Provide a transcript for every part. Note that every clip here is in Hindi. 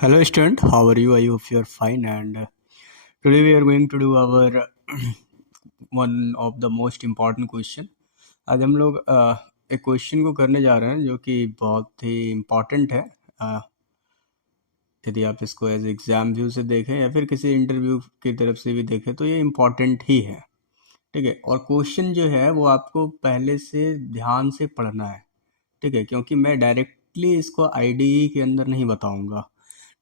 Hello student, how are you? I hope you are fine and today we are going to do our one of the most important question. आज हम लोग एक क्वेश्चन को करने जा रहे हैं जो कि बहुत ही इम्पॉर्टेंट है। यदि आप इसको एज एग्ज़ाम व्यू से देखें या फिर किसी इंटरव्यू की तरफ से भी देखें तो ये इम्पॉर्टेंट ही है, ठीक है। और क्वेश्चन जो है वो आपको पहले से ध्यान से पढ़ना है, ठीक है, क्योंकि मैं डायरेक्टली इसको आईडीई के अंदर नहीं बताऊंगा,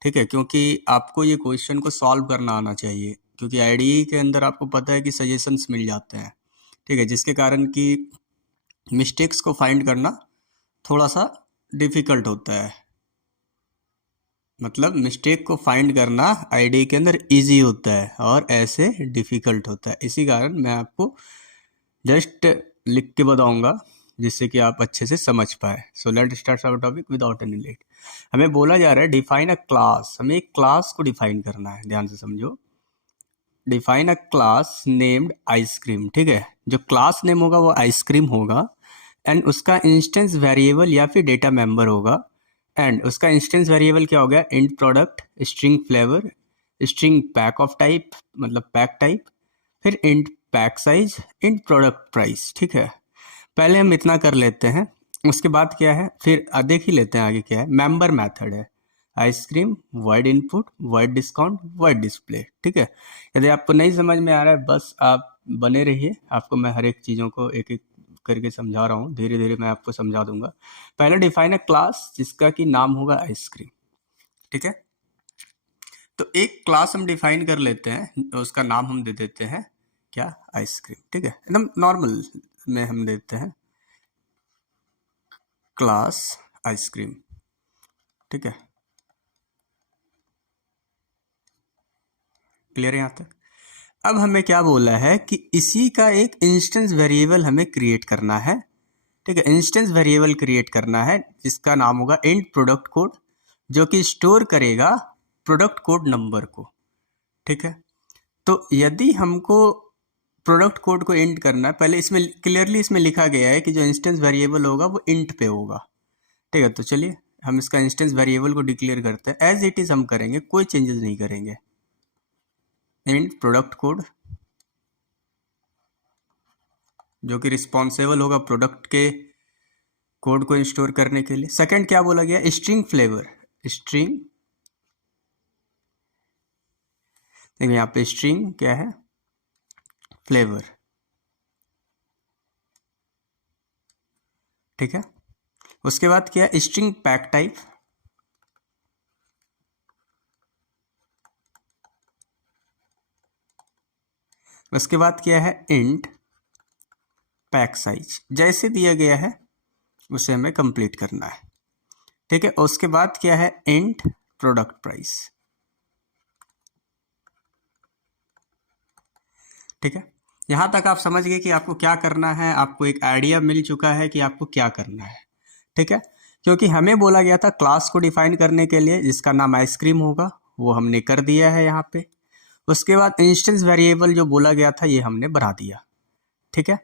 ठीक है, क्योंकि आपको ये क्वेश्चन को सॉल्व करना आना चाहिए, क्योंकि आईडीई के अंदर आपको पता है कि सजेशंस मिल जाते हैं, ठीक है, जिसके कारण कि मिस्टेक्स को फाइंड करना थोड़ा सा डिफ़िकल्ट होता है। मतलब मिस्टेक को फाइंड करना आईडीई के अंदर इजी होता है और ऐसे डिफ़िकल्ट होता है। इसी कारण मैं आपको जस्ट लिख के बताऊंगा जिससे कि आप अच्छे से समझ पाए। So let start our topic without any late. हमें बोला जा रहा है डिफाइन अ क्लास, हमें एक क्लास को डिफाइन करना है, ध्यान से समझो। Define a class named ice cream, ठीक है, जो क्लास नेम होगा वो आइसक्रीम होगा एंड उसका इंस्टेंस वेरिएबल या फिर डेटा मेंबर होगा एंड उसका इंस्टेंस वेरिएबल क्या हो गया, int product, string flavour, string pack of type मतलब पैक टाइप, फिर int pack size, int product price, ठीक है। पहले हम इतना कर लेते हैं, उसके बाद क्या है फिर देख ही लेते हैं आगे क्या है। मेंबर मेथड है ice cream, wide input, wide discount, wide display, ठीक है। यदि आपको नहीं समझ में आ रहा है बस आप बने रहिए, आपको मैं हर एक चीज़ों को एक एक करके समझा रहा हूँ, धीरे धीरे मैं आपको समझा दूंगा। पहले डिफाइन अ क्लास जिसका कि नाम होगा आइसक्रीम, ठीक है। तो एक क्लास हम डिफाइन कर लेते हैं, उसका नाम हम दे देते हैं क्या, आइसक्रीम, ठीक है, एकदम नॉर्मल में हम देते हैं क्लास आइसक्रीम, ठीक है। क्लियर है यहाँ तक। अब हमें क्या बोला है कि इसी का एक इंस्टेंस वेरिएबल हमें क्रिएट करना है, ठीक है। इंस्टेंस वेरिएबल क्रिएट करना है जिसका नाम होगा इंट प्रोडक्ट कोड, जो कि स्टोर करेगा प्रोडक्ट कोड नंबर को, ठीक है। तो यदि हमको प्रोडक्ट कोड को इंट करना है, पहले इसमें क्लियरली इसमें लिखा गया है कि जो इंस्टेंस वेरिएबल होगा वो इंट पे होगा, ठीक है। तो चलिए हम इसका इंस्टेंस वेरिएबल को डिक्लेयर करते हैं, एज इट इज हम करेंगे, कोई चेंजेस नहीं करेंगे। इंट प्रोडक्ट कोड जो कि रिस्पॉन्सिबल होगा प्रोडक्ट के कोड को इंस्टोर करने के लिए। सेकंड क्या बोला गया, स्ट्रिंग फ्लेवर, स्ट्रिंग, देखिए यहाँ पे स्ट्रिंग क्या है, फ्लेवर, ठीक है। उसके बाद क्या है, स्ट्रिंग पैक टाइप, उसके बाद क्या है इंट पैक साइज, जैसे दिया गया है उसे हमें कंप्लीट करना है, ठीक है। उसके बाद क्या है इंट प्रोडक्ट प्राइस, ठीक है। यहां तक आप समझ गए कि आपको क्या करना है, आपको एक आइडिया मिल चुका है कि आपको क्या करना है, ठीक है। क्योंकि हमें बोला गया था क्लास को डिफाइन करने के लिए जिसका नाम आइसक्रीम होगा, वो हमने कर दिया है यहाँ पे। उसके बाद इंस्टेंस वेरिएबल जो बोला गया था ये हमने बढ़ा दिया, ठीक है।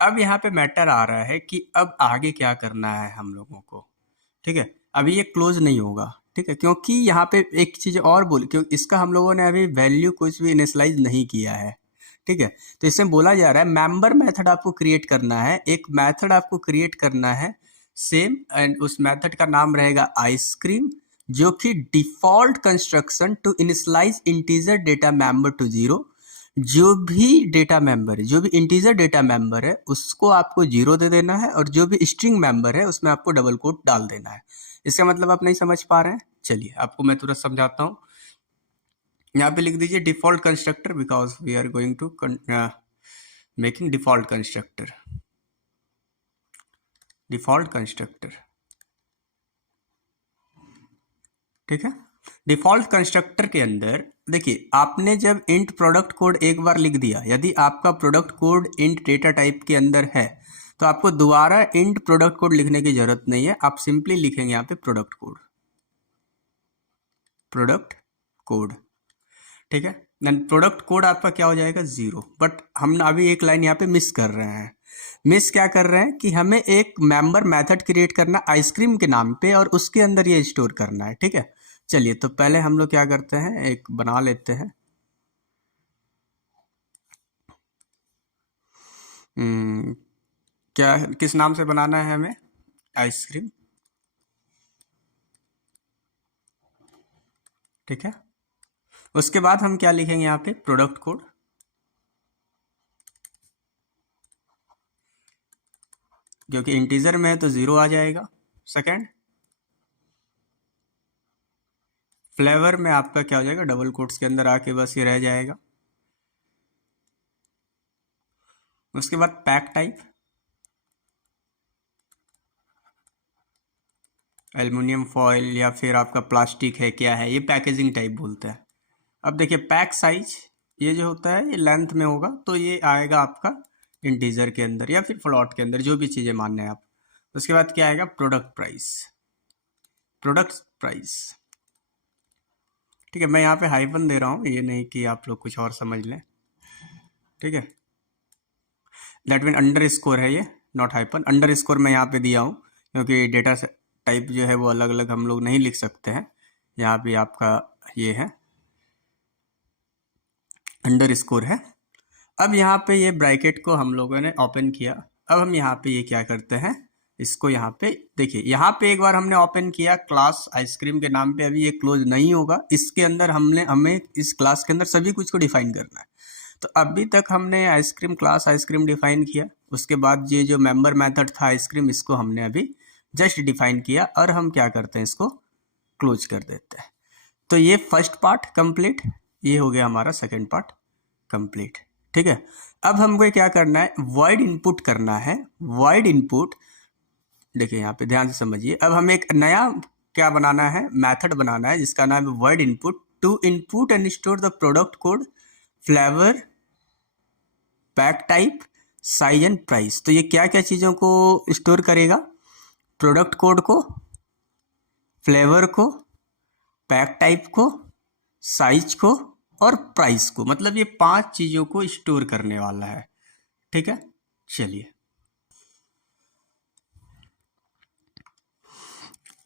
अब यहाँ पे मैटर आ रहा है कि अब आगे क्या करना है हम लोगों को, ठीक है। अभी ये क्लोज नहीं होगा, ठीक है, क्योंकि यहाँ पे एक चीज और बोल, क्योंकि इसका हम लोगों ने अभी वैल्यू कुछ भी इनिशियलाइज नहीं किया है, ठीक है। तो इसमें बोला जा रहा है मेंबर मेथड आपको क्रिएट करना है, एक मेथड आपको क्रिएट करना है सेम, एंड उस मेथड का नाम रहेगा आइसक्रीम, जो कि default construction to initialize integer data member to zero, जो भी डेटा मेंबर है, जो भी इंटीजर डेटा मेंबर है उसको आपको जीरो दे देना है और जो भी स्ट्रिंग मेंबर है उसमें आपको डबल कोट डाल देना है। इसका मतलब आप नहीं समझ पा रहे हैं, चलिए आपको मैं तुरंत समझाता हूँ। यहाँ पे लिख दीजिए default constructor, because we are going to making default constructor, default constructor, ठीक है। डिफॉल्ट कंस्ट्रक्टर के अंदर देखिए, आपने जब इंट प्रोडक्ट कोड एक बार लिख दिया, यदि आपका product code int data type के अंदर है तो आपको दोबारा इंट प्रोडक्ट कोड लिखने की जरूरत नहीं है, आप सिंपली लिखेंगे यहाँ पे प्रोडक्ट कोड, प्रोडक्ट कोड, ठीक है। देन प्रोडक्ट कोड आपका क्या हो जाएगा, जीरो। बट हम अभी एक लाइन यहाँ पे मिस कर रहे हैं। मिस क्या कर रहे हैं कि हमें एक मेंबर मेथड क्रिएट करना आइसक्रीम के नाम पे और उसके अंदर ये स्टोर करना है, ठीक है। चलिए तो पहले हम लोग क्या करते हैं, एक बना लेते हैं। क्या किस नाम से बनाना है हमें? आइसक्रीम। ठीक है, उसके बाद हम क्या लिखेंगे यहाँ पे, प्रोडक्ट कोड। क्योंकि इंटीजर में है तो 0 आ जाएगा। सेकंड, फ्लेवर में आपका क्या हो जाएगा, डबल कोट्स के अंदर आके बस ये रह जाएगा। उसके बाद पैक टाइप, एल्युमिनियम फॉयल या फिर आपका प्लास्टिक है, क्या है ये, पैकेजिंग टाइप बोलते हैं। अब देखिए पैक साइज, ये जो होता है ये लेंथ में होगा, तो ये आएगा आपका इंटीजर के अंदर या फिर फ्लॉट के अंदर, जो भी चीज़ें मानने हैं आप। उसके बाद क्या आएगा, प्रोडक्ट प्राइस, प्रोडक्ट प्राइस। ठीक है, मैं यहाँ पे हाइफन दे रहा हूँ, ये नहीं कि आप लोग कुछ और समझ लें। ठीक है, दैट मीन अंडर स्कोर है ये, नॉट हाइपन। अंडर स्कोर मैं यहाँ पे दिया हूँ क्योंकि डेटा टाइप जो है वो अलग अलग हम लोग नहीं लिख सकते हैं। यहाँ पे आपका ये है, अंडर स्कोर है। अब यहाँ पे ये ब्रैकेट को हम लोगों ने ओपन किया। अब हम यहाँ पे ये क्या करते हैं, इसको यहाँ पे देखिए, यहाँ पे एक बार हमने ओपन किया क्लास आइसक्रीम के नाम पे, अभी ये क्लोज नहीं होगा। इसके अंदर हमें इस क्लास के अंदर सभी कुछ को डिफाइन करना है। तो अभी तक हमने आइसक्रीम क्लास आइसक्रीम डिफाइन किया, उसके बाद ये जो मेंबर मेथड था आइसक्रीम, इसको हमने अभी जस्ट डिफाइन किया, और हम क्या करते हैं, इसको क्लोज कर देते हैं। तो ये फर्स्ट पार्ट कंप्लीट, ये हो गया हमारा सेकंड पार्ट कंप्लीट। ठीक है, अब हमको क्या करना है, वॉइड इनपुट करना है। वॉइड इनपुट, देखिए यहाँ पे ध्यान से समझिए। अब हमें एक नया क्या बनाना है, मेथड बनाना है, जिसका नाम है void input. To input and store the product code, flavour, pack type, size and price. तो ये क्या क्या चीज़ों को स्टोर करेगा, प्रोडक्ट कोड को, फ्लेवर को, पैक टाइप को, साइज को और प्राइस को। मतलब ये 5 चीज़ों को स्टोर करने वाला है। ठीक है, चलिए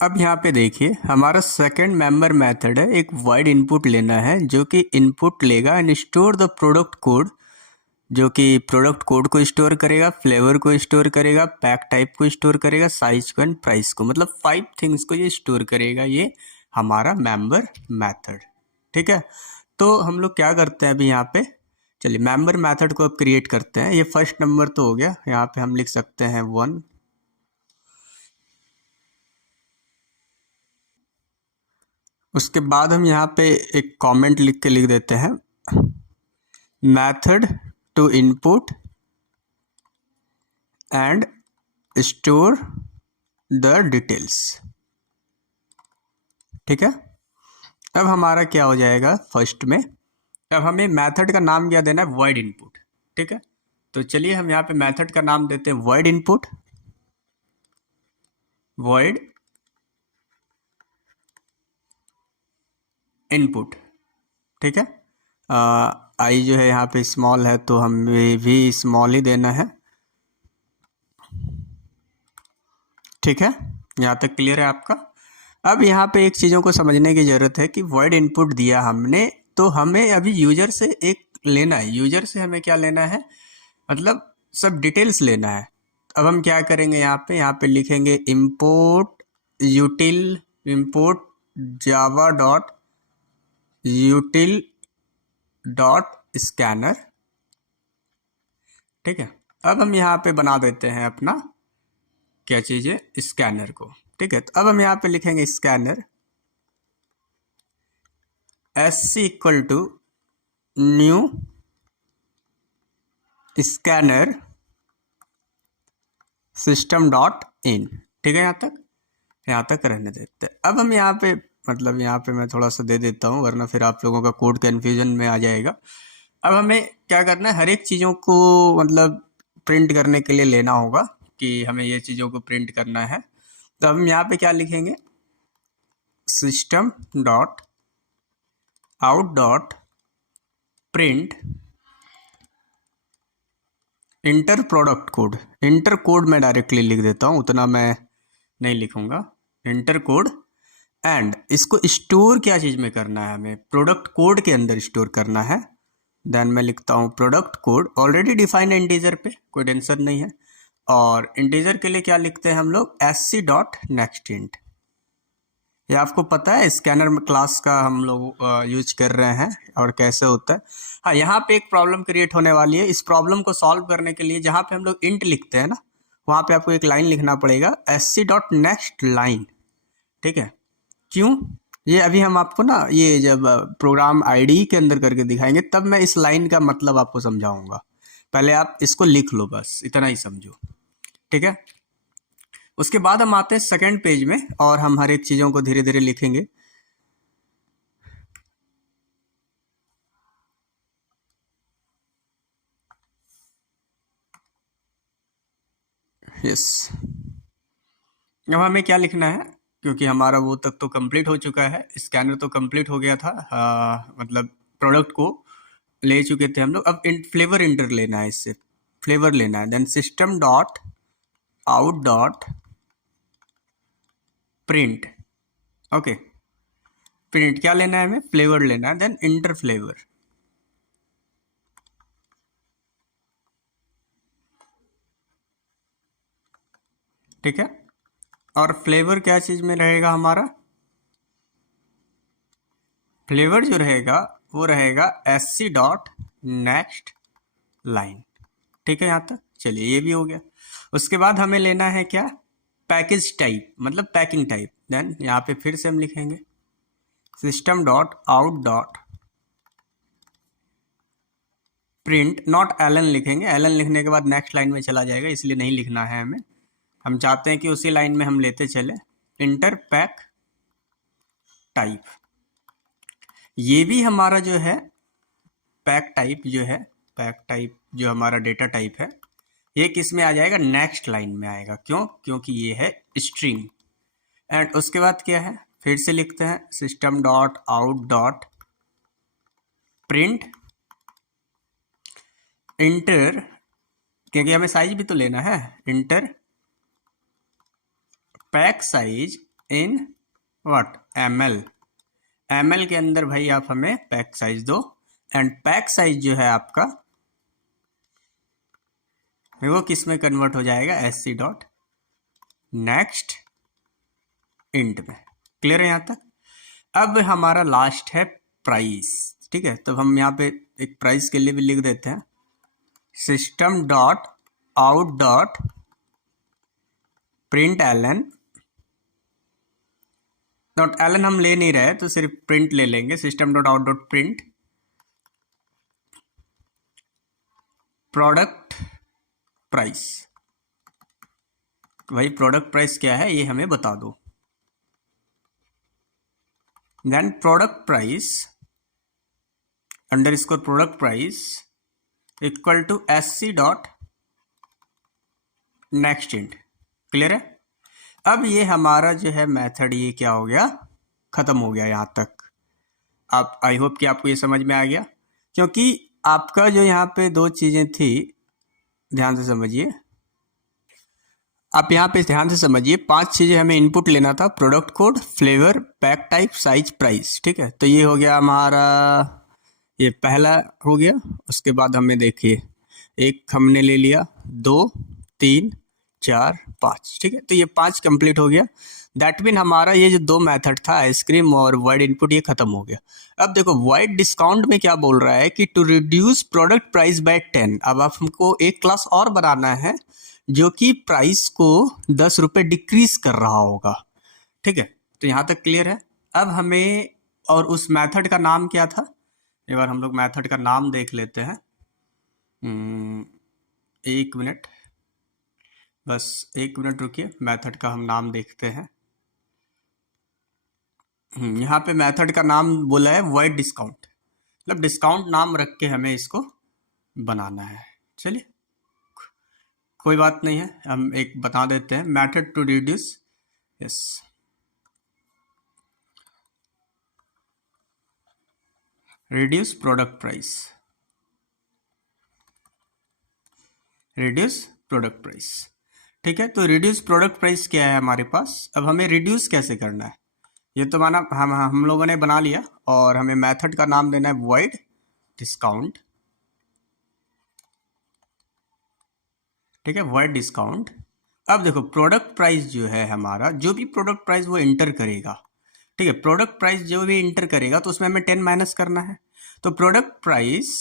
अब यहाँ पे देखिए, हमारा सेकंड मेंबर मेथड है, एक वॉइड इनपुट लेना है जो कि इनपुट लेगा and store the product code, जो कि प्रोडक्ट कोड को स्टोर करेगा, फ्लेवर को स्टोर करेगा, पैक टाइप को स्टोर करेगा, साइज को एंड प्राइस को। मतलब 5 थिंग्स को ये स्टोर करेगा, ये हमारा मेंबर मेथड। ठीक है, तो हम लोग क्या करते हैं अभी यहाँ पे, चलिए मेंबर मेथड को अब क्रिएट करते हैं। ये फर्स्ट नंबर तो हो गया, यहाँ पे हम लिख सकते हैं 1। उसके बाद हम यहाँ पे एक कमेंट लिख के लिख देते हैं, method to input and store the details. ठीक है, अब हमारा क्या हो जाएगा फर्स्ट में, अब हमें मेथड का नाम क्या देना है, वॉइड इनपुट। ठीक है, तो चलिए हम यहाँ पे मेथड का नाम देते हैं वॉइड इनपुट, वॉइड इनपुट। ठीक है, आई जो है यहाँ पे स्मॉल है तो हमें भी स्मॉल ही देना है। ठीक है, यहाँ तक क्लियर है आपका। अब यहाँ पे एक चीज़ों को समझने की ज़रूरत है कि वर्ड इनपुट दिया हमने, तो हमें अभी यूजर से एक लेना है। यूजर से हमें क्या लेना है, मतलब सब डिटेल्स लेना है। अब हम क्या करेंगे, यहाँ पे लिखेंगे import यूटिल, import Java dot यूटिल dot scanner. ठीक है, अब हम यहाँ पे बना देते हैं अपना क्या चीज़ है, स्कैनर को। ठीक है, तो अब हम यहाँ पे लिखेंगे scanner S equal to new scanner system dot in. ठीक है, यहाँ तक रहने देते हैं। अब हम यहाँ पे, मतलब यहाँ पे मैं थोड़ा सा दे देता हूँ वरना फिर आप लोगों का कोड कन्फ्यूजन में आ जाएगा। अब हमें क्या करना है, हर एक चीज़ों को मतलब प्रिंट करने के लिए लेना होगा कि हमें ये चीज़ों को प्रिंट करना है। तो हम यहाँ पे क्या लिखेंगे, system dot out dot print inter product code. Inter code मैं डायरेक्टली लिख देता हूँ, उतना मैं नहीं लिखूंगा। इंटर कोड एंड इसको स्टोर क्या चीज़ में करना है, हमें प्रोडक्ट कोड के अंदर स्टोर करना है। देन मैं लिखता हूँ प्रोडक्ट कोड, ऑलरेडी डिफाइंड है इंटीजर पे, कोई टेंशन नहीं है। और इंटीजर के लिए क्या लिखते हैं हम लोग, sc डॉट नेक्स्ट इंट। ये आपको पता है स्कैनर में क्लास का हम लोग यूज कर रहे हैं और कैसे होता है। हाँ, यहाँ पे एक प्रॉब्लम क्रिएट होने वाली है। इस प्रॉब्लम को सॉल्व करने के लिए जहाँ पे हम लोग इंट लिखते हैं ना, वहाँ पे आपको एक लाइन लिखना पड़ेगा, sc डॉट नेक्स्ट लाइन। ठीक है, क्यों, ये अभी हम आपको ना ये जब प्रोग्राम आईडी के अंदर करके दिखाएंगे तब मैं इस लाइन का मतलब आपको समझाऊंगा। पहले आप इसको लिख लो, बस इतना ही समझो। ठीक है, उसके बाद हम आते हैं सेकंड पेज में और हम हर एक चीज़ों को धीरे धीरे लिखेंगे। यस, अब हमें क्या लिखना है, क्योंकि हमारा वो तक तो कंप्लीट हो चुका है, स्कैनर तो कंप्लीट हो गया था, मतलब प्रोडक्ट को ले चुके थे हम लोग। अब फ्लेवर इंटर लेना है, इससे फ्लेवर लेना है। Then system dot out dot print, okay, print क्या लेना है हमें, फ्लेवर लेना है। देन इंटर फ्लेवर, ठीक है। और फ्लेवर क्या चीज़ में रहेगा हमारा, फ्लेवर जो रहेगा वो रहेगा sc डॉट नेक्स्ट लाइन। ठीक है, यहाँ तक चलिए ये भी हो गया। उसके बाद हमें लेना है क्या, पैकेज टाइप, मतलब पैकिंग टाइप। देन यहाँ पे फिर से हम लिखेंगे system dot out dot print, not L N लिखेंगे, एलन लिखने के बाद नेक्स्ट लाइन में चला जाएगा, इसलिए नहीं लिखना है हमें। हम चाहते हैं कि उसी लाइन में हम लेते चले। इंटर पैक टाइप, ये भी हमारा जो है पैक टाइप जो है, पैक टाइप जो हमारा डेटा टाइप है, ये किस में आ जाएगा, नेक्स्ट लाइन में आएगा। क्यों, क्योंकि ये है स्ट्रिंग। एंड उसके बाद क्या है, फिर से लिखते हैं system dot out dot print inter, क्योंकि हमें साइज भी तो लेना है, inter pack size in what, ml, ml के अंदर भाई आप हमें पैक साइज दो। एंड पैक साइज जो है आपका वो किस में कन्वर्ट हो जाएगा, sc डॉट नेक्स्ट इंट में। क्लियर है यहाँ तक। अब हमारा लास्ट है प्राइस। ठीक है, तो हम यहाँ पे एक प्राइस के लिए भी लिख देते हैं system dot out dot print L N, dot L N हम ले नहीं रहे तो सिर्फ प्रिंट ले लेंगे, system dot out dot print product price. भाई प्रोडक्ट प्राइस क्या है ये हमें बता दो। देन product price underscore product price equal to sc dot next int. Clear है। अब ये हमारा जो है मेथड ये क्या हो गया, खत्म हो गया यहाँ तक। आप आई होप कि आपको ये समझ में आ गया, क्योंकि आपका जो यहाँ पे दो चीज़ें थी, ध्यान से समझिए, आप यहाँ पे ध्यान से समझिए, 5 चीज़ें हमें इनपुट लेना था, product code, flavour, pack type, size, price. ठीक है, तो ये हो गया हमारा, ये पहला हो गया। उसके बाद हमें देखिए एक हमने ले लिया, 2 3 4 5। ठीक है, तो ये 5 कंप्लीट हो गया। दैट मीन हमारा ये जो 2 मेथड था आइसक्रीम और वाइड इनपुट, ये खत्म हो गया। अब देखो वाइड डिस्काउंट में क्या बोल रहा है कि to reduce product price by 10। अब आप हमको एक क्लास और बनाना है जो कि प्राइस को 10 रुपये डिक्रीज कर रहा होगा। ठीक है, तो यहाँ तक क्लियर है। अब हमें, और उस मेथड का नाम क्या था, एक बार हम लोग मेथड का नाम देख लेते हैं। 1 मिनट, बस 1 मिनट रुकिए, मेथड का हम नाम देखते हैं। यहाँ पे मेथड का नाम बोला है वाइड डिस्काउंट, मतलब डिस्काउंट नाम रख के हमें इसको बनाना है। चलिए कोई बात नहीं है, हम एक बता देते हैं, method to reduce, yes, reduce product price, reduce product price. ठीक है, तो रिड्यूस प्रोडक्ट प्राइस क्या है हमारे पास। अब हमें रिड्यूस कैसे करना है, ये तो माना हम लोगों ने बना लिया, और हमें मेथड का नाम देना है वॉइड डिस्काउंट। ठीक है, वॉइड डिस्काउंट। अब देखो प्रोडक्ट प्राइस जो है हमारा, जो भी प्रोडक्ट प्राइस वो इंटर करेगा, ठीक है, प्रोडक्ट प्राइस जो भी इंटर करेगा तो उसमें हमें 10 माइनस करना है। तो product price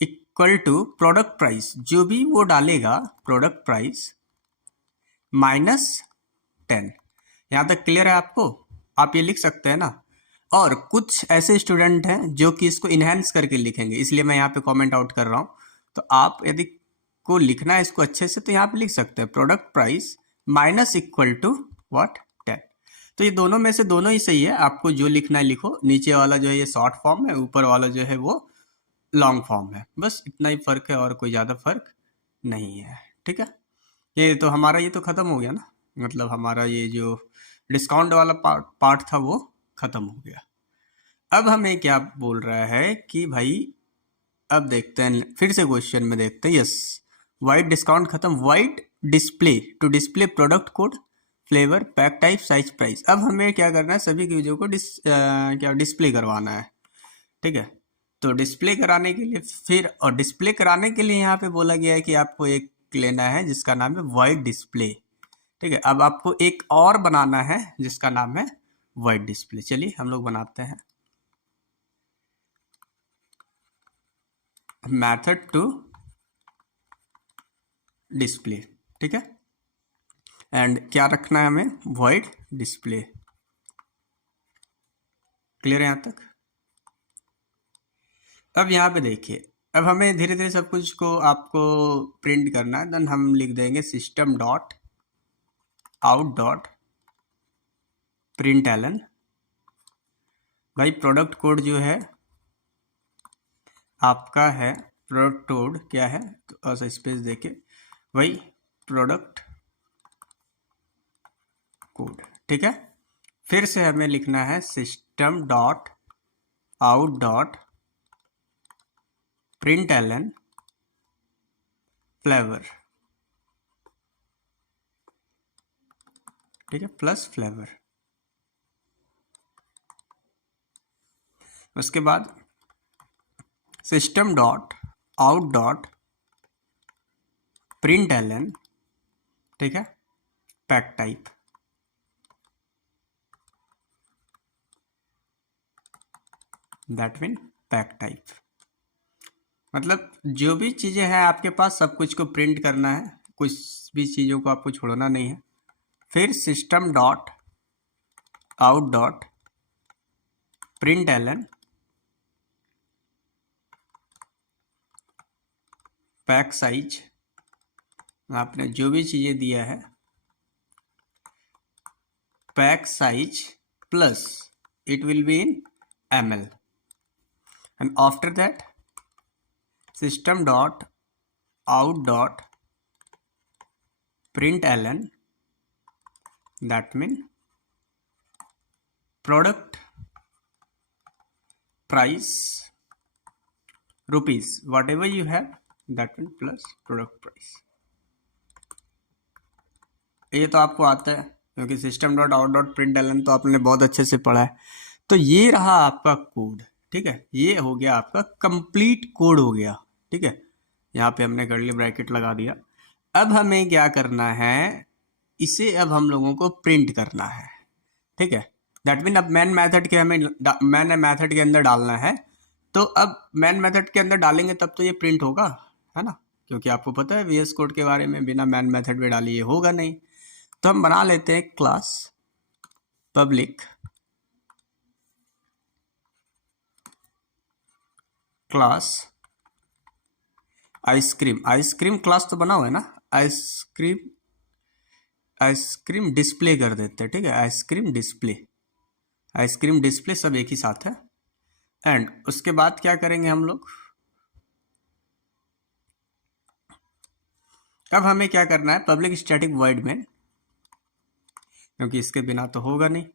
equal to product price जो भी वो डालेगा, प्रोडक्ट प्राइस माइनस 10। यहाँ तक क्लियर है आपको? आप ये लिख सकते हैं ना। और कुछ ऐसे स्टूडेंट हैं जो कि इसको इनहेंस करके लिखेंगे, इसलिए मैं यहाँ पे कमेंट आउट कर रहा हूँ। तो आप यदि को लिखना है इसको अच्छे से, तो यहाँ पे लिख सकते हैं product price minus equal to what, 10। तो ये दोनों में से दोनों ही सही है, आपको जो लिखना है लिखो। नीचे वाला जो है ये शॉर्ट फॉर्म है, ऊपर वाला जो है वो लॉन्ग फॉर्म है, बस इतना ही फर्क है और कोई ज़्यादा फर्क नहीं है। ठीक है, ये तो हमारा ये तो ख़त्म हो गया ना, मतलब हमारा ये जो डिस्काउंट वाला पार्ट था वो ख़त्म हो गया। अब हमें क्या बोल रहा है कि भाई, अब देखते हैं फिर से क्वेश्चन में देखते हैं। यस, वाइड डिस्काउंट खत्म, void display to display product code, flavour, pack type, size, price. अब हमें क्या करना है, सभी चीज़ों को क्या डिस्प्ले करवाना है। ठीक है, तो डिस्प्ले कराने के लिए फिर, और डिस्प्ले कराने के लिए यहाँ पे बोला गया है कि आपको एक लेना है जिसका नाम है वाइड डिस्प्ले। ठीक है, अब आपको एक और बनाना है जिसका नाम है वाइड डिस्प्ले। चलिए हम लोग बनाते हैं मेथड टू डिस्प्ले। ठीक है, एंड क्या रखना है हमें, वाइड डिस्प्ले। क्लियर है यहाँ तक? अब यहाँ पे देखिए, अब हमें धीरे धीरे सब कुछ को आपको प्रिंट करना है। देन हम लिख देंगे system dot out dot print L N. भाई प्रोडक्ट कोड जो है आपका है, प्रोडक्ट कोड क्या है, तो ऐसा स्पेस देके वही प्रोडक्ट कोड। ठीक है, फिर से हमें लिखना है system dot out dot print L N flavour. ठीक है, प्लस फ्लेवर। उसके बाद system dot out dot print L N, ठीक है, pack type. That mean pack type, मतलब जो भी चीज़ें हैं आपके पास सब कुछ को प्रिंट करना है, कुछ भी चीज़ों को आपको छोड़ना नहीं है। फिर system dot out dot print L N pack size. आपने जो भी चीज़ें दिया है, pack size plus it will be in ml, and after that system dot out dot print ln, that mean product price rupees, whatever you have, that mean plus product price। ये तो आपको आता है क्योंकि system dot out dot print L N तो आपने बहुत अच्छे से पढ़ा है। तो ये रहा आपका कोड। ठीक है, ये हो गया आपका कंप्लीट कोड हो गया। ठीक है, यहाँ पे हमने कर्ली ब्रैकेट लगा दिया। अब हमें क्या करना है, इसे अब हम लोगों को प्रिंट करना है। ठीक है, दैट मीन अब मैन मेथड के हमें मैन मेथड के अंदर डालना है। तो अब मैन मेथड के अंदर डालेंगे तब तो ये प्रिंट होगा, है ना, क्योंकि आपको पता है VS कोड के बारे में, बिना मैन मेथड में डाली ये होगा नहीं। तो हम बना लेते हैं class public class ice cream. Ice cream class तो बना हुआ है ना, आइसक्रीम आइसक्रीम डिस्प्ले कर देते हैं। ठीक है, आइसक्रीम डिस्प्ले, आइसक्रीम डिस्प्ले सब एक ही साथ है। एंड उसके बाद क्या करेंगे हम लोग, अब हमें क्या करना है, पब्लिक स्टैटिक वॉइड मेन, क्योंकि इसके बिना तो होगा नहीं,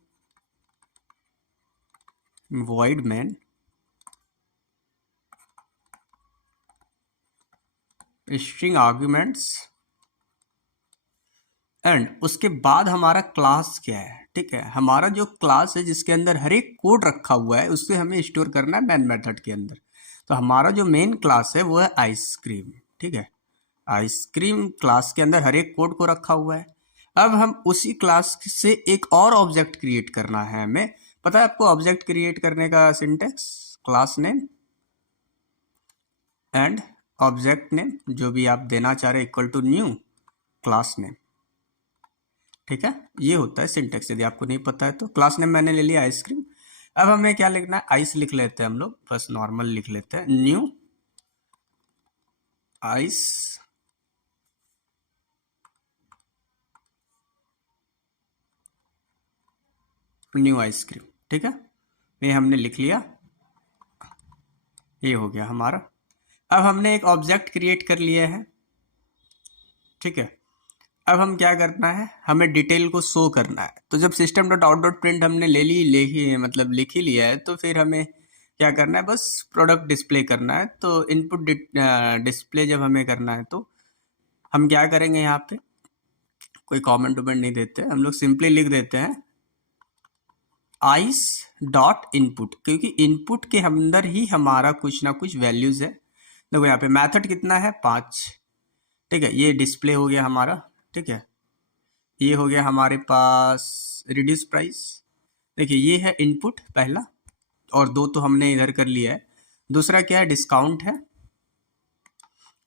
void main string arguments and उसके बाद हमारा क्लास क्या है, ठीक है, हमारा जो क्लास है जिसके अंदर हर एक कोड रखा हुआ है उससे हमें स्टोर करना है मेन मेथड के अंदर। तो हमारा जो मेन क्लास है वो है आइसक्रीम, ठीक है, आइसक्रीम क्लास के अंदर हर एक कोड को रखा हुआ है। अब हम उसी क्लास से एक और ऑब्जेक्ट क्रिएट करना है हमें। पता है आपको ऑब्जेक्ट क्रिएट करने का syntax? Class name and object name जो भी आप देना चाह रहे equal to new class name, ठीक है, ये होता है सिंटेक्स। यदि आपको नहीं पता है तो क्लास नेम मैंने ले लिया आइसक्रीम। अब हमें क्या लिखना है, आइस लिख लेते हैं हम लोग, बस नॉर्मल लिख लेते हैं, न्यू आइस न्यू आइसक्रीम, ठीक है, ये हमने लिख लिया, ये हो गया हमारा। अब हमने एक ऑब्जेक्ट क्रिएट कर लिया है, ठीक है। अब हम क्या करना है, हमें डिटेल को शो करना है। तो जब system dot out dot print हमने मतलब लिख ही लिया है, तो फिर हमें क्या करना है, बस प्रोडक्ट डिस्प्ले करना है। तो इनपुट डिस्प्ले जब हमें करना है तो हम क्या करेंगे, यहाँ पे कोई कॉमेंट वमेंट नहीं देते, हम लोग सिंपली लिख देते हैं आइस डॉट इनपुट, क्योंकि इनपुट के अंदर ही हमारा कुछ ना कुछ वैल्यूज है। देखो यहाँ पे मेथड कितना है, 5, ठीक है, ये डिस्प्ले हो गया हमारा, ठीक है, ये हो गया हमारे पास रिड्यूस प्राइस। देखिए ये है इनपुट पहला, और 2 तो हमने इधर कर लिया है। दूसरा क्या है, डिस्काउंट है।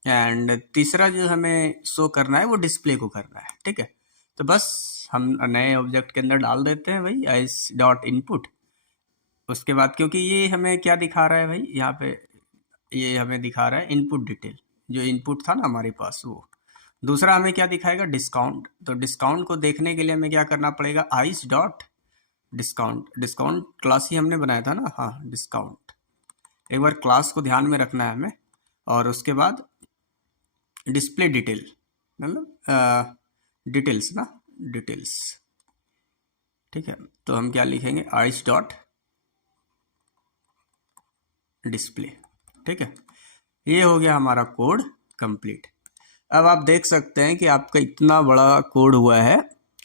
एंड तीसरा जो हमें शो करना है वो डिस्प्ले को करना है, ठीक है। तो बस हम नए ऑब्जेक्ट के अंदर डाल देते हैं भाई आइस डॉट इनपुट। उसके बाद क्योंकि ये हमें क्या दिखा रहा है भाई, यहाँ पे ये हमें दिखा रहा है इनपुट डिटेल, जो इनपुट था ना हमारे पास वो। दूसरा हमें क्या दिखाएगा, डिस्काउंट। तो डिस्काउंट को देखने के लिए हमें क्या करना पड़ेगा, ice dot discount. Discount class ही हमने बनाया था ना, हाँ डिस्काउंट। एक बार क्लास को ध्यान में रखना है हमें। और उसके बाद डिस्प्ले डिटेल, मतलब डिटेल्स ना, डिटेल्स, ठीक है। तो हम क्या लिखेंगे, आइस डॉट डिस्प्ले, ठीक है। ये हो गया हमारा कोड कंप्लीट। अब आप देख सकते हैं कि आपका इतना बड़ा कोड हुआ है।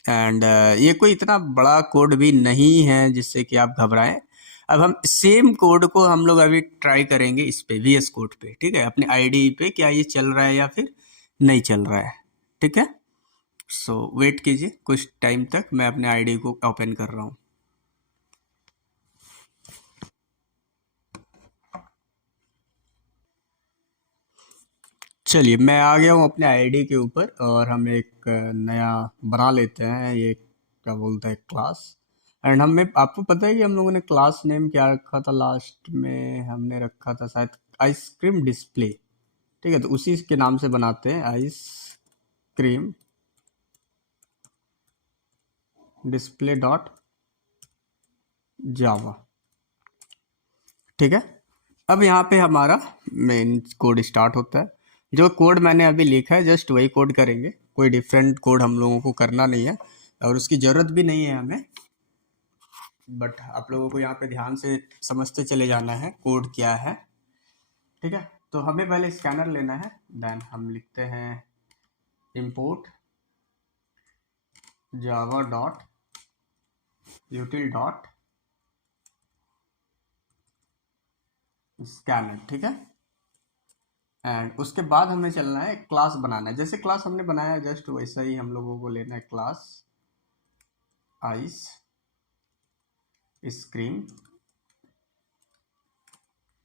एंड ये कोई इतना बड़ा कोड भी नहीं है जिससे कि आप घबराएं। अब हम सेम कोड को हम लोग अभी ट्राई करेंगे इस पे, VS कोड पे, ठीक है, अपने IDE पे, क्या ये चल रहा है या फिर नहीं चल रहा है, ठीक है। सो वेट कीजिए कुछ टाइम तक, मैं अपने IDE को ओपन कर रहा हूँ। चलिए मैं आ गया हूँ अपने IDE के ऊपर, और हम एक नया बना लेते हैं, ये क्या बोलते हैं, क्लास। एंड हमें, आपको पता है कि हम लोगों ने क्लास नेम क्या रखा था, लास्ट में हमने रखा था शायद आइसक्रीम डिस्प्ले, ठीक है। तो उसी के नाम से बनाते हैं, आइसक्रीम डिस्प्ले डॉट जावा, ठीक है। अब यहाँ पे हमारा मेन कोड स्टार्ट होता है। जो कोड मैंने अभी लिखा है जस्ट वही कोड करेंगे, कोई डिफरेंट कोड हम लोगों को करना नहीं है, और उसकी ज़रूरत भी नहीं है हमें। बट आप लोगों को यहाँ पे ध्यान से समझते चले जाना है कोड क्या है, ठीक है। तो हमें पहले स्कैनर लेना है, देन हम लिखते हैं import java dot util dot scanner, ठीक है। एंड उसके बाद हमें चलना है, क्लास बनाना है। जैसे क्लास हमने बनाया जस्ट वैसा ही हम लोगों को लेना है क्लास आइस स्क्रीम,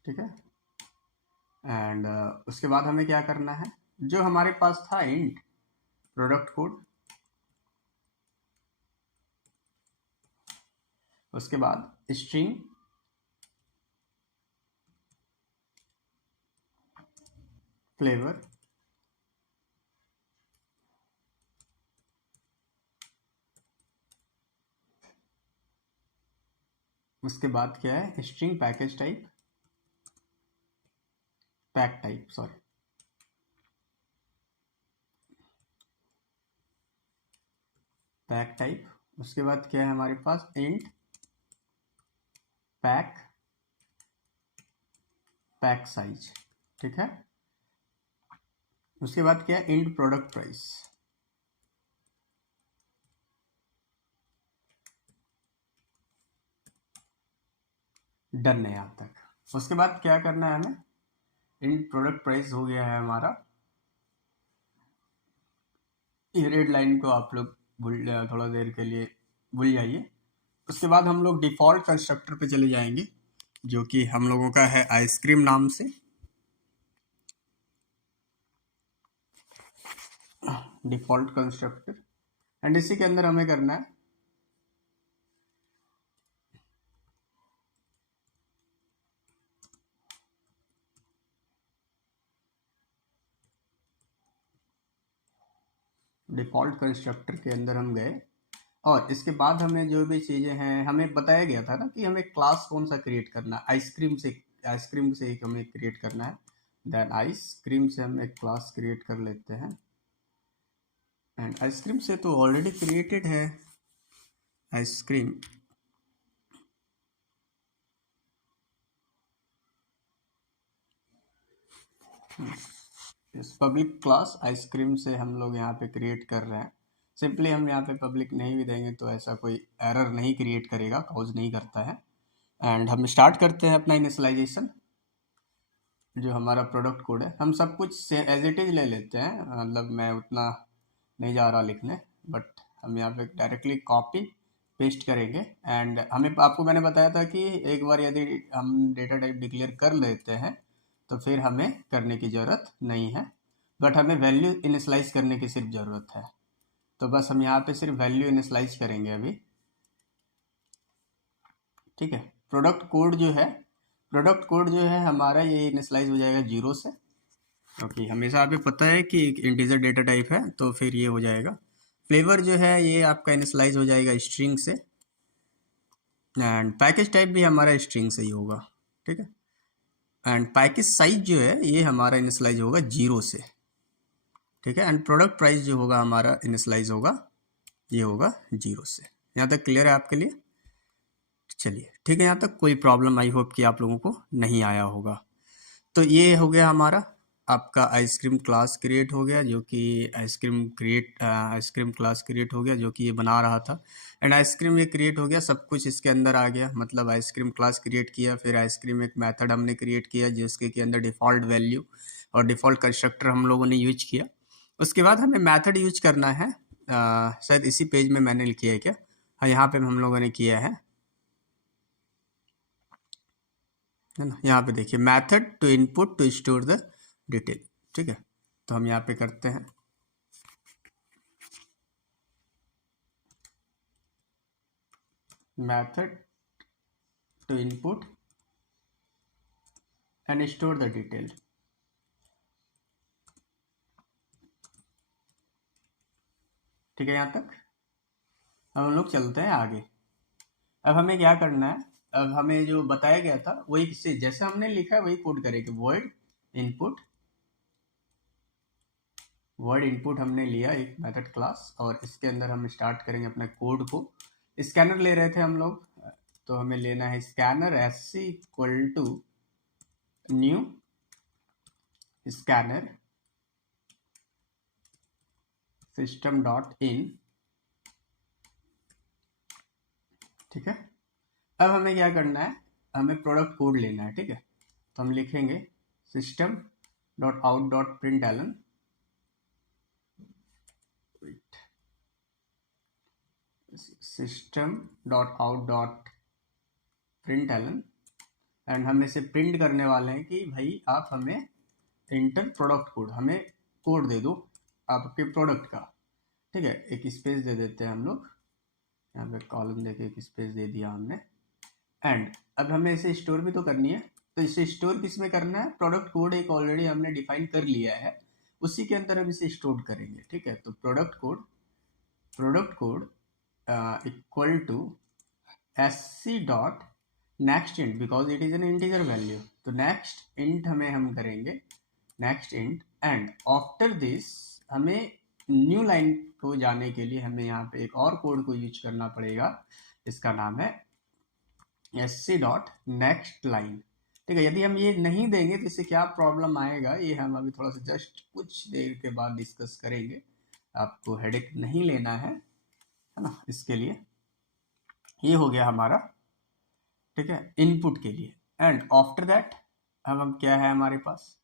ठीक है। एंड उसके बाद हमें क्या करना है, जो हमारे पास था इंट प्रोडक्ट कोड, उसके बाद स्ट्रिंग फ्लेवर, उसके बाद क्या है, string package type, pack type sorry, pack type. उसके बाद क्या है हमारे पास, इंट पैक पैक साइज, ठीक है। उसके बाद क्या है, इंट प्रोडक्ट प्राइस, डन है यहाँ तक। उसके बाद क्या करना है हमें, इन प्रोडक्ट प्राइस हो गया है हमारा। ये रेड लाइन को आप लोग थोड़ा देर के लिए भूल जाइए। उसके बाद हम लोग डिफ़ॉल्ट कंस्ट्रक्टर पे चले जाएंगे, जो कि हम लोगों का है आइसक्रीम नाम से। डिफ़ॉल्ट कंस्ट्रक्टर, एंड इसी के अंदर हमें करना है डिफ़ॉल्ट कंस्ट्रक्टर के अंदर हम गए, और इसके बाद हमें जो भी चीज़ें हैं, हमें बताया गया था ना कि हमें क्लास कौन सा क्रिएट करना है। आइसक्रीम से एक हमें क्रिएट करना है। देन आइसक्रीम से हम एक क्लास क्रिएट कर लेते हैं, एंड आइसक्रीम से तो ऑलरेडी क्रिएटेड है आइसक्रीम। इस पब्लिक क्लास आइसक्रीम से हम लोग यहाँ पे क्रिएट कर रहे हैं। सिंपली हम यहाँ पे पब्लिक नहीं भी देंगे तो ऐसा कोई एरर नहीं क्रिएट करेगा, कॉज नहीं करता है। एंड हम स्टार्ट करते हैं अपना इनिशियलाइजेशन। जो हमारा प्रोडक्ट कोड है, हम सब कुछ एज इट इज़ ले लेते हैं, मतलब मैं उतना नहीं जा रहा लिखने, बट हम यहाँ पे डायरेक्टली कॉपी पेस्ट करेंगे। एंड हमें, आपको मैंने बताया था कि एक बार यदि हम डेटा टाइप डिक्लेयर कर लेते हैं तो फिर हमें करने की ज़रूरत नहीं है, बट हमें वैल्यू इनिशलाइज करने की सिर्फ ज़रूरत है। तो बस हम यहाँ पे सिर्फ वैल्यू इनिशलाइज करेंगे अभी, ठीक है। प्रोडक्ट कोड जो है हमारा, ये इनिशलाइज हो जाएगा 0 से, क्योंकि हमेशा आपको पता है कि एक इंटीजर डेटा टाइप है, तो फिर ये हो जाएगा। फ्लेवर जो है ये आपका इनिशलाइज हो जाएगा स्ट्रिंग से, एंड पैकेज टाइप भी हमारा स्ट्रिंग से ही होगा, ठीक है। एंड पैकेज साइज जो है ये हमारा इनिशलाइज होगा 0 से, ठीक है। एंड प्रोडक्ट प्राइस जो होगा हमारा इनिशलाइज होगा, ये होगा 0 से। यहाँ तक क्लियर है आपके लिए? चलिए ठीक है, यहाँ तक कोई प्रॉब्लम आई होप कि आप लोगों को नहीं आया होगा। तो ये हो गया हमारा आपका आइसक्रीम क्लास क्रिएट हो गया, जो कि आइसक्रीम क्लास क्रिएट हो गया, जो कि ये बना रहा था। एंड आइसक्रीम ये क्रिएट हो गया, सब कुछ इसके अंदर आ गया। मतलब आइसक्रीम क्लास क्रिएट किया, फिर आइसक्रीम एक मेथड हमने क्रिएट किया जिसके के अंदर डिफ़ॉल्ट वैल्यू और डिफ़ॉल्ट कंस्ट्रक्टर हम लोगों ने यूज किया। उसके बाद हमें मेथड यूज करना है, शायद इसी पेज में मैंने किया है क्या, हाँ यहाँ पे हम लोगों ने किया है ना। यहाँ पे देखिए, method to input to store the detail, ठीक है। तो हम यहाँ पे करते हैं method to input and store the detail, ठीक है। यहाँ तक हम लोग चलते हैं आगे। अब हमें क्या करना है, अब हमें जो बताया गया था वही से जैसे हमने लिखा है वही कोड करेंगे। वर्ड इनपुट हमने लिया एक मेथड क्लास, और इसके अंदर हम स्टार्ट करेंगे अपने कोड को। स्कैनर ले रहे थे हम लोग, तो हमें लेना है scanner SC equal to new scanner system dot in, ठीक है। अब हमें क्या करना है, हमें प्रोडक्ट कोड लेना है, ठीक है। तो हम लिखेंगे system dot out dot print L N, system dot out dot print Elon, and हम इसे प्रिंट करने वाले हैं कि भाई आप हमें इंटर प्रोडक्ट कोड, हमें कोड दे दो आपके प्रोडक्ट का, ठीक है। एक स्पेस दे देते हैं हम लोग, यहाँ पे कॉलम देके एक स्पेस दे दिया हमने। एंड अब हमें इसे स्टोर भी तो करनी है, तो इसे स्टोर किस में करना है, प्रोडक्ट कोड एक ऑलरेडी हमने डिफाइन कर लिया है, उसी के अंदर हम इसे स्टोर करेंगे, ठीक है। तो product code equal to SC dot next int, because it is an integer value, तो नेक्स्ट इंट हम करेंगे next int. And after this हमें न्यू लाइन को जाने के लिए हमें यहाँ पे एक और कोड को यूज करना पड़ेगा, इसका नाम है SC डॉट नेक्स्ट लाइन, ठीक है। यदि हम ये नहीं देंगे तो इससे क्या प्रॉब्लम आएगा, ये हम अभी थोड़ा सा जस्ट कुछ देर के बाद डिस्कस करेंगे। आपको हेडेक नहीं लेना है ना, इसके लिए। ये हो गया हमारा, ठीक है, इनपुट के लिए। एंड आफ्टर दैट अब हम क्या है हमारे पास,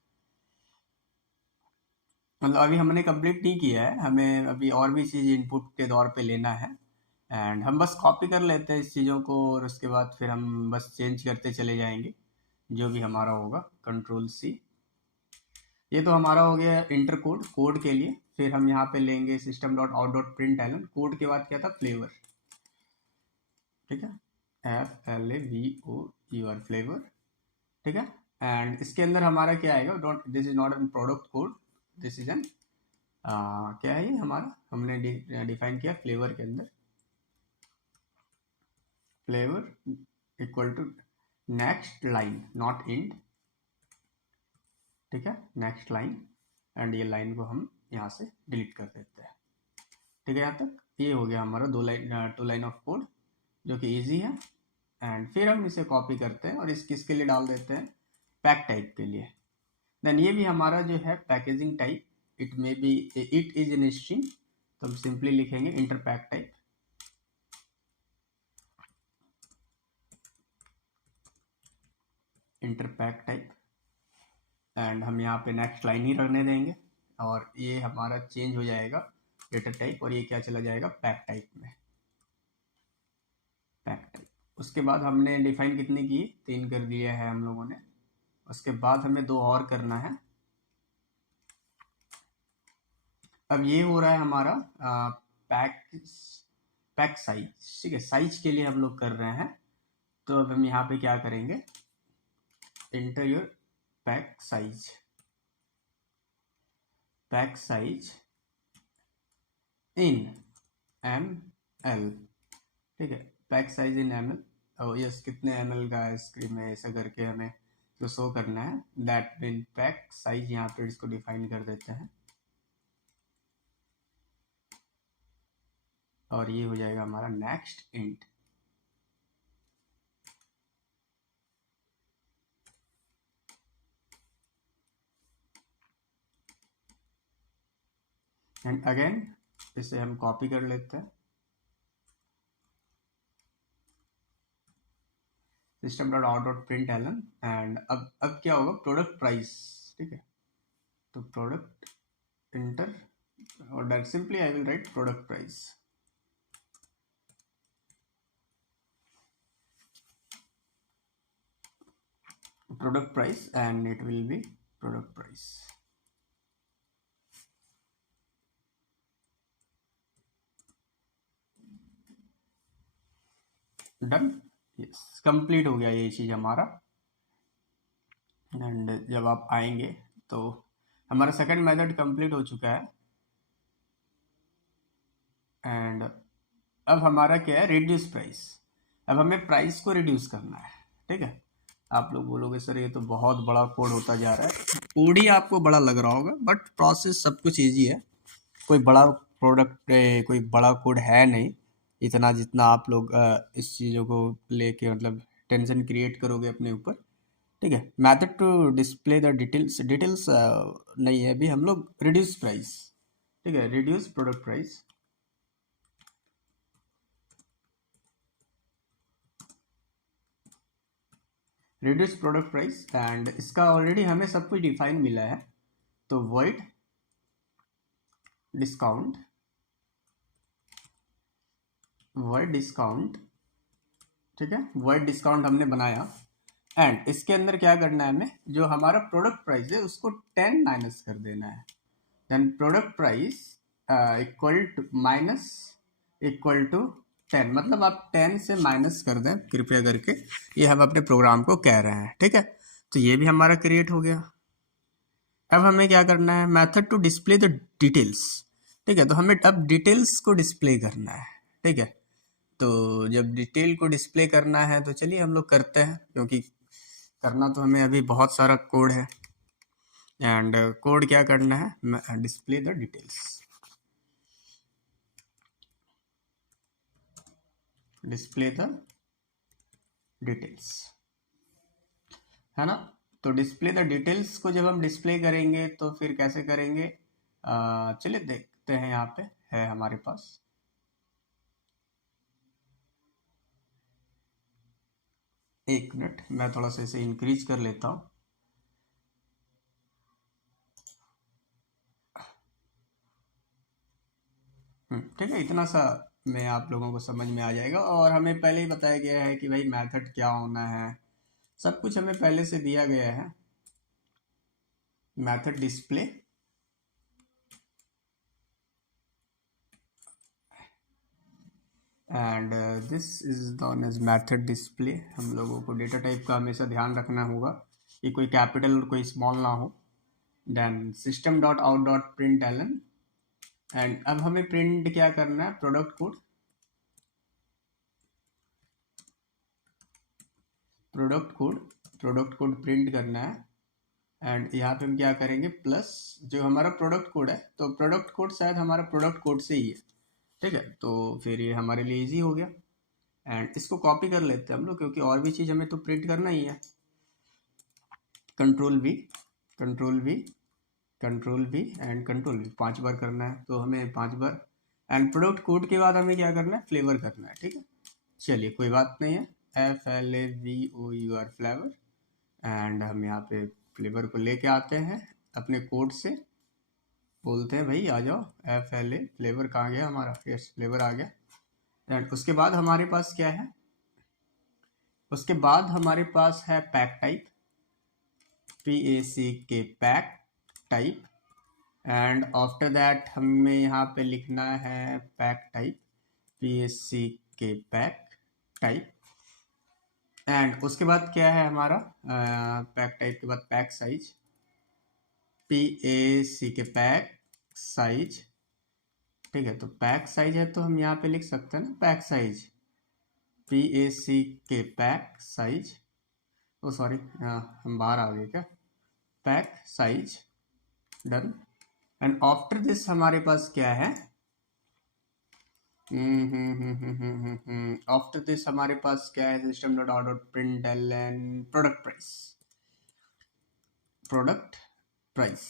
मतलब अभी हमने कंप्लीट नहीं किया है, हमें अभी और भी चीज़ इनपुट के तौर पे लेना है। एंड हम बस कॉपी कर लेते हैं इस चीज़ों को, और उसके बाद फिर हम बस चेंज करते चले जाएंगे जो भी हमारा होगा। कंट्रोल सी, ये तो हमारा हो गया इंटर कोड, कोड के लिए। फिर हम यहाँ पे लेंगे system dot out dot print L N, code के बाद क्या था, फ्लेवर। ठीक है, FLAVOUR, फ्लेवर। ठीक है, एंड इसके अंदर हमारा क्या आएगा, dot, this is not an product code, this is an क्या है ये हमारा, हमने डिफाइन किया फ्लेवर के अंदर, flavour equal to next line, not int. ठीक है, नेक्स्ट लाइन, एंड ये लाइन को हम यहाँ से डिलीट कर देते हैं। ठीक है, यहाँ तक ये हो गया हमारा टू लाइन ऑफ कोड, जो कि इजी है। एंड फिर हम इसे कॉपी करते हैं और इस किसके लिए डाल देते हैं, पैक टाइप के लिए। देन ये भी हमारा जो है packaging type, it may be, it is in string, तो हम सिंपली लिखेंगे inter pack type, inter pack type. And हम यहाँ पे नेक्स्ट लाइन ही रखने देंगे, और ये हमारा चेंज हो जाएगा डेटा टाइप, और ये क्या चला जाएगा, पैक टाइप में, पैक टाइप। उसके बाद हमने डिफाइन कितने किए, 3 कर दिया है हम लोगों ने। उसके बाद हमें 2 और करना है। अब ये हो रहा है हमारा पैक, पैक साइज। ठीक है, साइज के लिए हम लोग कर रहे हैं, तो अब हम यहाँ पे क्या करेंगे, inter your pack size, pack size in ml। ठीक है, पैक साइज इन ml, और यस कितने ml का आइसक्रीम है, ऐसा करके हमें जो शो करना है, दैट मीन पैक साइज, यहाँ पे इसको डिफाइन कर देते हैं, और ये हो जाएगा हमारा नेक्स्ट इंट। एंड अगेन इसे हम कॉपी कर लेते हैं, system dot out dot print Elon. And अब क्या होगा, प्रोडक्ट प्राइस। ठीक है, तो प्रोडक्ट इंटर, और that simply I will write product price, product price, and it will be product price. Done, yes, complete हो गया ये चीज़ हमारा। एंड जब आप आएंगे तो हमारा सेकंड मेथड कंप्लीट हो चुका है। एंड अब हमारा क्या है, रिड्यूस प्राइस। अब हमें प्राइस को रिड्यूस करना है। ठीक है, आप लोग बोलोगे सर ये तो बहुत बड़ा कोड होता जा रहा है, कोड ही आपको बड़ा लग रहा होगा, बट प्रोसेस सब कुछ ईजी है। कोई बड़ा कोई बड़ा कोड है नहीं, इतना जितना आप लोग इस चीज़ों को लेके मतलब टेंशन क्रिएट करोगे अपने ऊपर। ठीक है, method to display the details, details नहीं है अभी, हम लोग रिड्यूस प्राइस। ठीक है, reduce product price, reduce product price. And इसका ऑलरेडी हमें सब कुछ डिफाइन मिला है, तो वॉइड डिस्काउंट, वॉइड डिस्काउंट। ठीक है, वॉइड डिस्काउंट हमने बनाया। एंड इसके अंदर क्या करना है हमें, जो हमारा प्रोडक्ट प्राइस है उसको 10 माइनस कर देना है। Then product price equal to minus equal to 10, मतलब आप 10 से माइनस कर दें कृपया करके, ये हम अपने प्रोग्राम को कह रहे हैं। ठीक है, तो ये भी हमारा क्रिएट हो गया। अब हमें क्या करना है, method to display the details. ठीक है, तो हमें अब डिटेल्स को डिस्प्ले करना है। ठीक है, तो जब डिटेल को डिस्प्ले करना है तो चलिए हम लोग करते हैं, क्योंकि करना तो हमें अभी बहुत सारा कोड है। एंड कोड क्या करना है, display the details, display the details, है ना। तो डिस्प्ले द डिटेल्स को जब हम डिस्प्ले करेंगे तो फिर कैसे करेंगे, चलिए देखते हैं, यहाँ पे है हमारे पास। एक मिनट, मैं थोड़ा सा इसे इंक्रीज कर लेता हूँ। ठीक है, इतना सा में आप लोगों को समझ में आ जाएगा। और हमें पहले ही बताया गया है कि भाई मेथड क्या होना है, सब कुछ हमें पहले से दिया गया है। Method display and this is non age method display. हम लोगों को डेटा टाइप का हमेशा ध्यान रखना होगा कि कोई कैपिटल और कोई स्मॉल ना हो। Then system dot out dot print Elon. And अब हमें प्रिंट क्या करना है, product code. Product code print करना है। एंड यहाँ पे हम क्या करेंगे, प्लस जो हमारा प्रोडक्ट कोड है, तो प्रोडक्ट कोड शायद हमारा प्रोडक्ट कोड से ही है। ठीक है, तो फिर ये हमारे लिए इजी हो गया। एंड इसको कॉपी कर लेते हैं हम लोग, क्योंकि और भी चीज़ हमें तो प्रिंट करना ही है। Control we, control we, control we and control we 5 बार करना है, तो हमें 5 बार। एंड प्रोडक्ट कोड के बाद हमें क्या करना है, फ्लेवर करना है। ठीक है, चलिए कोई बात नहीं है। FLAVOUR flavour. एंड हम यहाँ पे फ्लेवर को लेके आते हैं अपने कोड से, बोलते हैं भाई आ जाओ। FLA फ्लेवर कहाँ गया हमारा, यस फ्लेवर आ गया। एंड उसके बाद हमारे पास क्या है, उसके बाद हमारे पास है pack type, PACK pack type. And after that हमें यहाँ पे लिखना है pack type, PACK pack type. And उसके बाद क्या है हमारा, पैक टाइप के बाद pack size, PACK pack size. ठीक है, तो पैक साइज है तो हम यहाँ पे लिख सकते हैं ना pack size, PACK pack size. Oh sorry, हम बाहर आ गए क्या, pack size, done. And after this हमारे पास क्या है, आफ्टर दिस हमारे पास क्या है, system dot out dot print Elon product price, product price,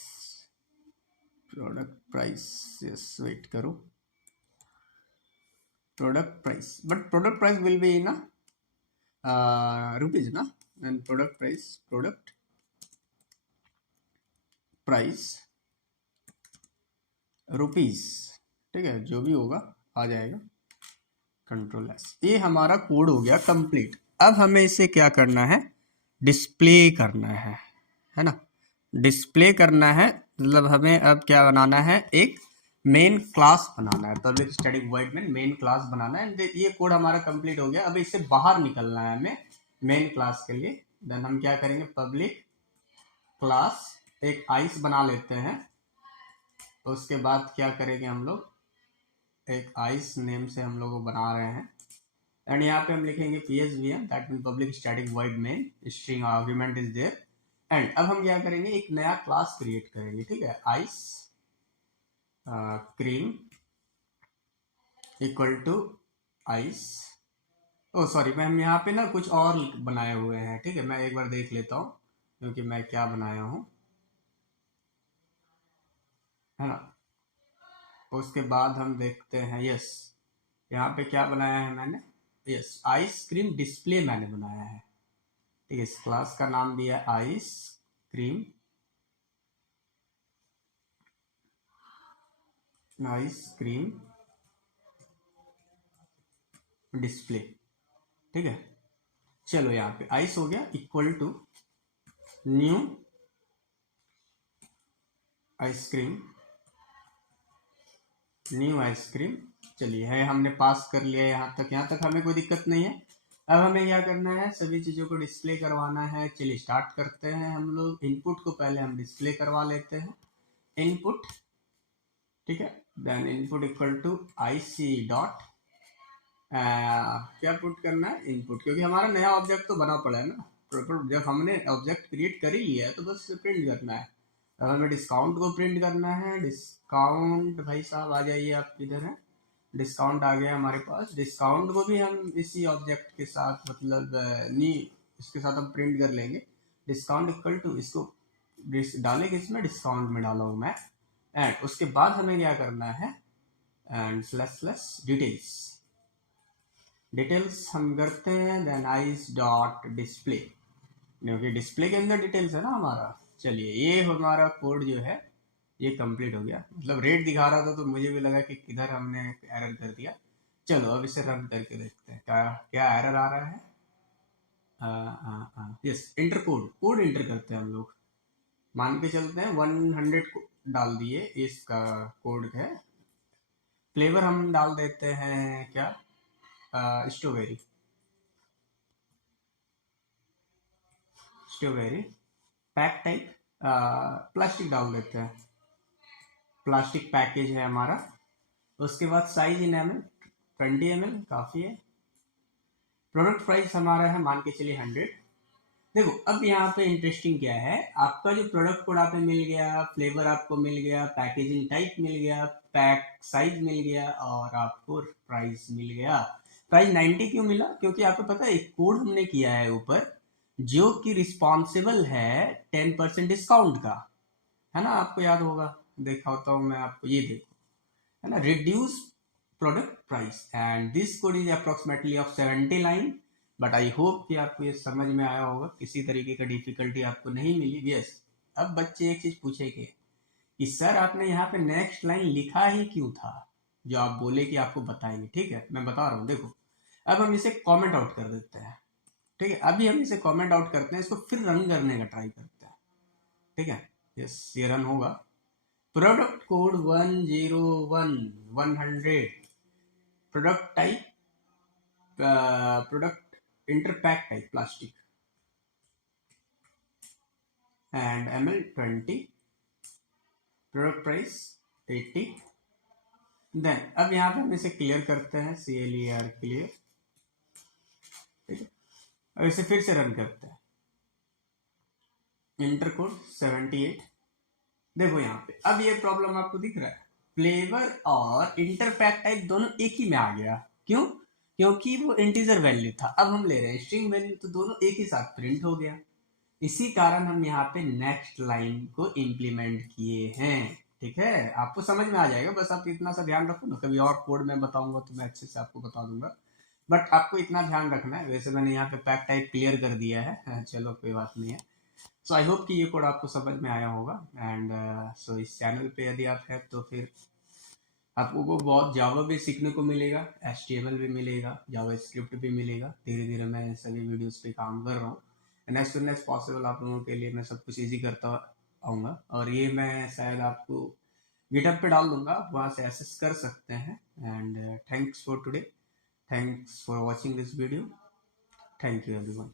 product price. Yes wait करो, product price, but product price will be in rupees ना। And product price, product price rupees. ठीक है, जो भी होगा आ जाएगा, कंट्रोल एस। ये हमारा कोड हो गया कंप्लीट। अब हमें इसे क्या करना है, डिस्प्ले करना है ना। डिस्प्ले करना है मतलब हमें अब क्या बनाना है, एक मेन क्लास बनाना है, पब्लिक स्टैटिक वॉइड में मेन क्लास बनाना है। ये कोड हमारा कंप्लीट हो गया। अब इससे बाहर निकलना है हमें मेन क्लास के लिए। देन हम क्या करेंगे, पब्लिक क्लास एक आइस बना लेते हैं। उसके बाद क्या करेंगे हम लोग, एक आइस नेम से हम लोग बना रहे हैं। एंड यहाँ पे हम लिखेंगे PSVM, that mean public static void main string argument is there. And अब हम क्या करेंगे, एक नया क्लास क्रिएट करेंगे। ठीक है, ice cream equal to ice. Oh sorry, मैं हम यहाँ पे ना कुछ और बनाए हुए हैं। ठीक है, मैं एक बार देख लेता हूँ क्योंकि मैं क्या बनाया हूँ, है ना। उसके बाद हम देखते हैं, यस यहाँ पे क्या बनाया है मैंने, यस आइसक्रीम डिस्प्ले मैंने बनाया है। ठीक है, इस क्लास का नाम दिया है आइसक्रीम, आइसक्रीम डिस्प्ले। ठीक है, चलो यहाँ पे आइस हो गया equal to new ice cream, new ice cream. चलिए है, हमने पास कर लिया यहाँ तक हमें कोई दिक्कत नहीं है। अब हमें क्या करना है, सभी चीज़ों को डिस्प्ले करवाना है। चलिए स्टार्ट करते हैं हम लोग। इनपुट को पहले हम डिस्प्ले करवा लेते हैं, इनपुट। ठीक है, then input equal to IC dot क्या पुट करना है, इनपुट, क्योंकि हमारा नया ऑब्जेक्ट तो बना पड़ा है ना। जब हमने ऑब्जेक्ट क्रिएट कर ही लिया है तो बस प्रिंट करना है। अब हमें डिस्काउंट को प्रिंट करना है। डिस्काउंट भाई साहब आ जाइए, आप किधर हैं, डिस्काउंट आ गया हमारे पास। डिस्काउंट को भी हम इसी ऑब्जेक्ट के साथ मतलब नी इसके साथ हम प्रिंट कर लेंगे। डिस्काउंट इक्वल टू, इसको डाले किसमें, डिस्काउंट में डाला हूँ मैं। एंड उसके बाद हमें क्या करना है, and slash slash details, details हम करते हैं, देन आइस डॉट डिस्प्ले, क्योंकि डिस्प्ले के अंदर डिटेल्स है ना हमारा। चलिए ये हमारा कोड जो है ये कंप्लीट हो गया। मतलब रेट दिखा रहा था तो मुझे भी लगा कि किधर हमने एरर कर दिया। चलो अब इसे रन करके देखते हैं क्या क्या एरर आ रहा है। यस, इंटर कोड इंटर करते हैं हम लोग। मान के चलते हैं 100 को डाल दिए, इसका कोड है। फ्लेवर हम डाल देते हैं क्या, strawberry. Strawberry. Pack type plastic डाल देते हैं, प्लास्टिक पैकेज है हमारा। उसके बाद size in M L 20 ml काफ़ी है। प्रोडक्ट प्राइस हमारा है मान के चलिए 100। देखो अब यहाँ पे इंटरेस्टिंग क्या है, आपका जो प्रोडक्ट कोड आपको मिल गया, फ्लेवर आपको मिल गया, पैकेजिंग टाइप मिल गया, पैक साइज मिल गया और आपको प्राइस मिल गया। प्राइस 90 क्यों मिला, क्योंकि आपको पता है एक कोड हमने किया है ऊपर जो कि रिस्पॉन्सिबल है 10% डिस्काउंट का, है ना। आपको याद होगा, देखा होता हूँ मैं आपको, ये देखो है ना, reduce product price and this code is approximately of 70 line. But I hope कि आपको ये समझ में आया होगा, किसी तरीके का डिफिकल्टी आपको नहीं मिली। यस, अब बच्चे एक चीज पूछेंगे कि सर आपने यहाँ पे नेक्स्ट लाइन लिखा ही क्यों था, जो आप बोले कि आपको बताएंगे। ठीक है, मैं बता रहा हूँ। देखो अब हम इसे कमेंट आउट कर देते हैं। ठीक है, अभी हम इसे कमेंट आउट करते हैं, इसको फिर रन करने का ट्राई करते हैं। ठीक है, यस ये रन होगा। Product code 101 product type product interpack type plastic and ml 20, product price 80। Then अब यहाँ पे हम इसे क्लियर करते हैं, CLER क्लियर। ठीक है, अब इसे फिर से रन करते हैं। Inter code 78। देखो यहाँ पे अब ये प्रॉब्लम आपको दिख रहा है, फ्लेवर और इंटरपैक टाइप दोनों एक ही में आ गया। क्यों, क्योंकि वो इंटीजर वैल्यू था, अब हम ले रहे हैं स्ट्रिंग वैल्यू, तो दोनों एक ही साथ प्रिंट हो गया। इसी कारण हम यहाँ पे नेक्स्ट लाइन को इम्प्लीमेंट किए हैं। ठीक है, आपको समझ में आ जाएगा, बस आप इतना सा ध्यान रखो ना, कभी और कोड में बताऊंगा तो मैं अच्छे से आपको बता दूंगा। बट आपको इतना ध्यान रखना है। वैसे मैंने यहाँ पे पैक टाइप क्लियर कर दिया है, चलो कोई बात नहीं है। सो आई होप कि ये कोड आपको समझ में आया होगा। एंड सो इस चैनल पे यदि आप हैं तो फिर आपको को बहुत जावा भी सीखने को मिलेगा, HTML भी मिलेगा, जावा स्क्रिप्ट भी मिलेगा। धीरे धीरे मैं सभी वीडियोस पे काम कर रहा हूँ and as soon as possible आप लोगों के लिए मैं सब कुछ ईजी करता आऊँगा। और ये मैं शायद आपको गिटहब पे डाल दूंगा, आप वहाँ से एक्सेस कर सकते हैं। And thanks for today, thanks for watching this video, thank you everyone.